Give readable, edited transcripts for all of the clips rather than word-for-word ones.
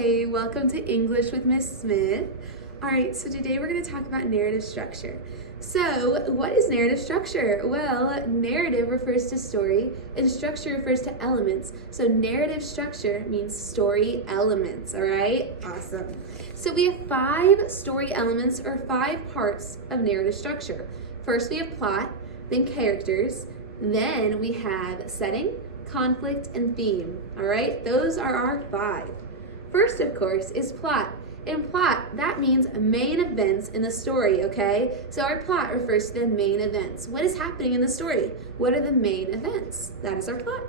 Hey, welcome to English with Miss Smith. All right, so today we're going to talk about narrative structure. So, what is narrative structure? Well, narrative refers to story and structure refers to elements. So, narrative structure means story elements, all right? Awesome. So, we have 5 story elements or 5 parts of narrative structure. First, we have plot, then characters, then we have setting, conflict, and theme, all right? Those are our 5. First, of course, is plot. In plot, that means main events in the story, okay? So our plot refers to the main events. What is happening in the story? What are the main events? That is our plot.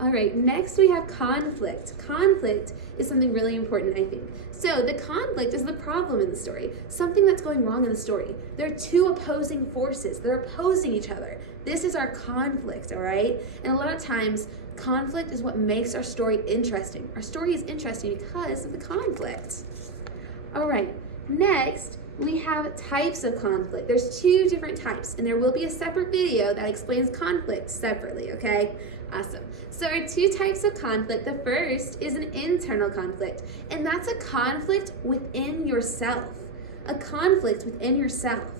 All right, next we have conflict. Conflict is something really important, I think. So the conflict is the problem in the story, something that's going wrong in the story. There are 2 opposing forces. They're opposing each other. This is our conflict, all right? And a lot of times, conflict is what makes our story interesting. Our story is interesting because of the conflict. All right, next we have types of conflict. There's 2 different types, and there will be a separate video that explains conflict separately, okay? Awesome. So our 2 types of conflict, the first is an internal conflict, and that's a conflict within yourself. A conflict within yourself.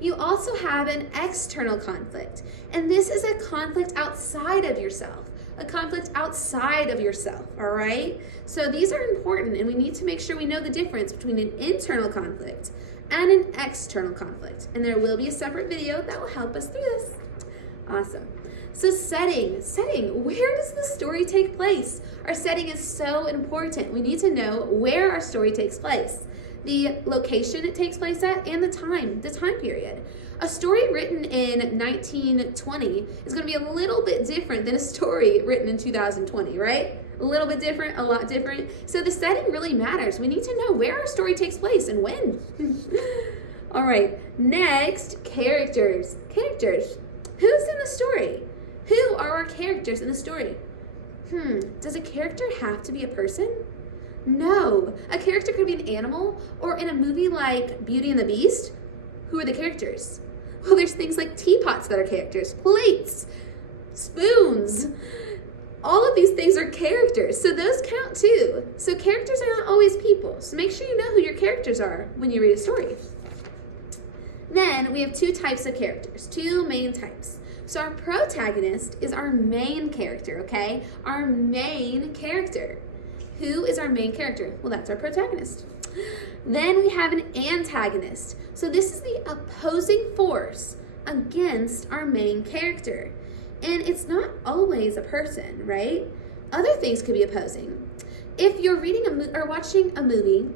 You also have an external conflict, and this is a conflict outside of yourself. A conflict outside of yourself, all right? So these are important, and we need to make sure we know the difference between an internal conflict and an external conflict. And there will be a separate video that will help us through this. Awesome. So setting, where does the story take place? Our setting is so important. We need to know where our story takes place, the location it takes place at, and the time period. A story written in 1920 is going to be a little bit different than a story written in 2020, right? A little bit different, a lot different. So the setting really matters. We need to know where our story takes place and when. All right, next, characters. Characters. Who's in the story? Who are our characters in the story? Does a character have to be a person? No. A character could be an animal, or in a movie like Beauty and the Beast, who are the characters? Well, there's things like teapots that are characters, plates, spoons. All of these things are characters, so those count too. So characters are not always people, so make sure you know who your characters are when you read a story. Then we have 2 types of characters, 2 main types. So our protagonist is our main character, okay? Our main character. Who is our main character? Well, that's our protagonist. Then we have an antagonist. So this is the opposing force against our main character. And it's not always a person, right? Other things could be opposing. If you're reading or watching a movie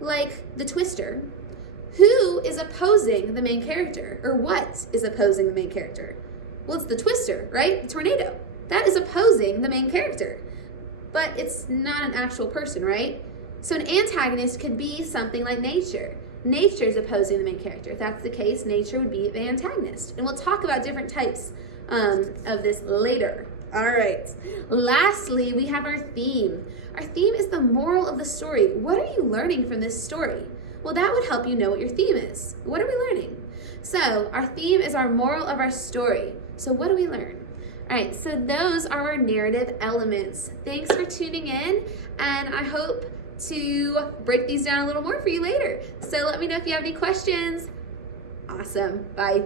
like The Twister, who is opposing the main character? Or what is opposing the main character? Well, it's the twister, right? The tornado. That is opposing the main character. But it's not an actual person, right? So an antagonist could be something like nature. Nature is opposing the main character. If that's the case, nature would be the antagonist. And we'll talk about different types of this later. All right. Lastly, we have our theme. Our theme is the moral of the story. What are you learning from this story? Well, that would help you know what your theme is. What are we learning? So our theme is our moral of our story. So what do we learn? All right, so those are our narrative elements. Thanks for tuning in, and I hope to break these down a little more for you later. So let me know if you have any questions. Awesome. Bye.